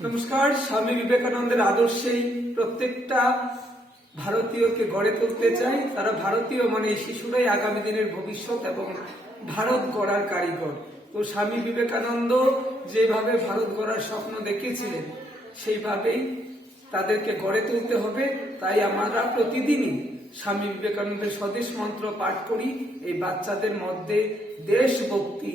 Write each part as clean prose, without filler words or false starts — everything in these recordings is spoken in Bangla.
নমস্কার। স্বামী বিবেকানন্দের আদর্শেই প্রত্যেকটা ভারতীয়কে গড়ে তুলতে চাই। তারা ভারতীয় মানে শিশুরাই আগামী দিনের ভবিষ্যৎ এবং ভারত গড়ার কারিগর। তো স্বামী বিবেকানন্দ যেভাবে ভারত গড়ার স্বপ্ন দেখেছিলেন সেইভাবেই তাদেরকে গড়ে তুলতে হবে। তাই আমরা প্রতিদিনই স্বামী বিবেকানন্দের স্বদেশ মন্ত্র পাঠ করি এই বাচ্চাদের মধ্যে দেশভক্তি,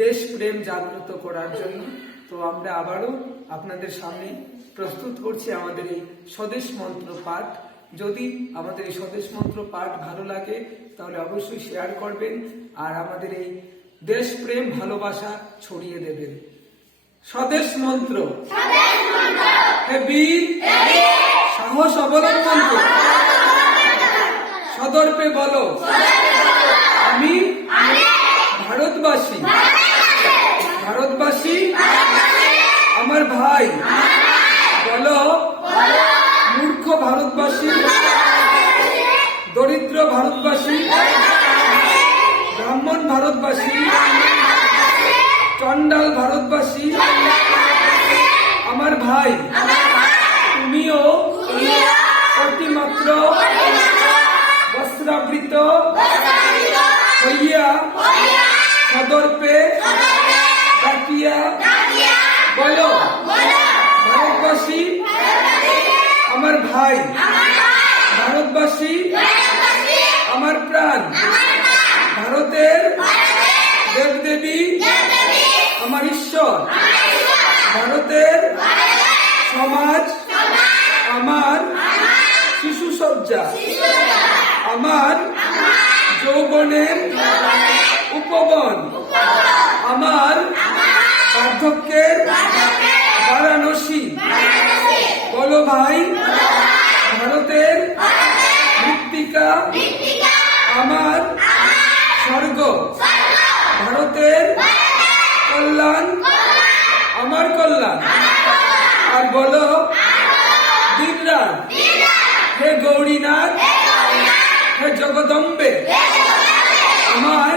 দেশপ্রেম জাগ্রত করার জন্য। তো আমরা আবারও আপনাদের সামনে প্রস্তুত করছি আমাদের এই স্বদেশ মন্ত্র পাঠ। যদি আমাদের এই স্বদেশ মন্ত্র পাঠ ভালো লাগে তাহলে অবশ্যই শেয়ার করবেন আর আমাদের এই দেশপ্রেম ভালোবাসা ছড়িয়ে দেবেন। স্বদেশ মন্ত্র, হে বীর সাহস অবলম্বন করো, সদর্পে বলো আমি ভারতবাসী। ভারতবাসী আমার ভাই, বলো মূর্খ ভারতবাসী, দরিদ্র ভারতবাসী, ব্রাহ্মণ ভারতবাসী, চণ্ডাল ভারতবাসী আমার ভাই। তুমিও অতিমাত্র বস্ত্রাবৃত হইয়া সদর্পে ডাকিয়া বলো ভারতবাসী আমার ভাই, ভারতবাসী আমার প্রাণ, ভারতের দেবদেবী আমার ঈশ্বর, ভারতের সমাজ আমার শিশু সজ্জা, আমার যৌবনের উপবন, আমার বার্ধক্যের বারাণসী। বলো ভাই ভারতের মৃত্তিকা আমার স্বর্গ, ভারতের কল্যাণ আমার কল্যাণ। আর বলো দিনরাত হে গৌরীনাথ, হে জগদম্বে আমার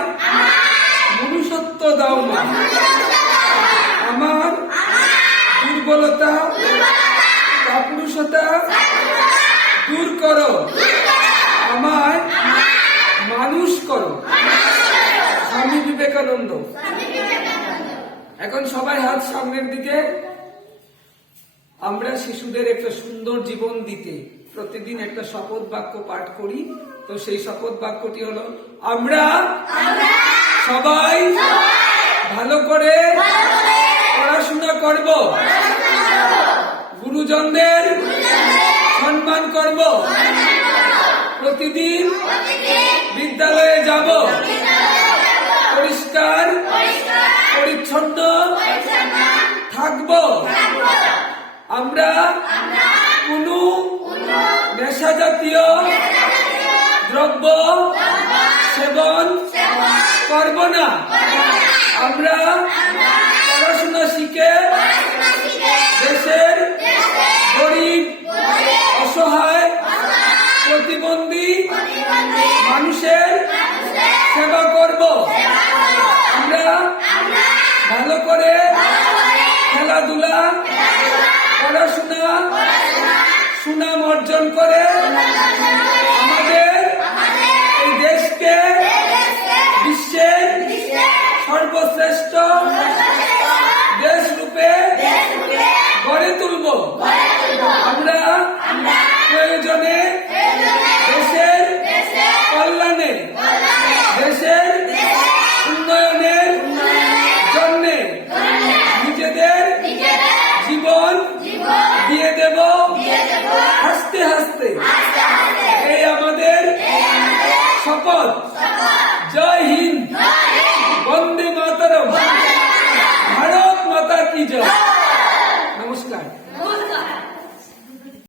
মনুষ্যত্ব দাও মা, আমার দুর্বলতা কাপুরুষতা দূর করো, আমায় মানুষ করো। স্বামী বিবেকানন্দ। এখন সবাই হাত সামনের দিকে। আমরা শিশুদের একটা সুন্দর জীবন দিতে প্রতিদিন একটা শপথ বাক্য পাঠ করি। তো সেই শপথ বাক্যটি হলো আমরা সবাই ভালো করে পড়াশোনা করব, গুরুজনদের সম্মান করব, প্রতিদিন বিদ্যালয়ে যাব, পরিষ্কার পরিচ্ছন্ন থাকব, আমরা কোনো নেশা জাতীয় দ্রব্য সেবন করব না, আমরা পড়াশোনা শিখে দেশের গরিব অসহায় প্রতিবন্ধী মানুষের সেবা করব, আমরা ভালো করে খেলাধুলা পড়াশোনা সুনাম অর্জন করে আমাদের এই দেশকে বিশ্বের সর্বশ্রেষ্ঠ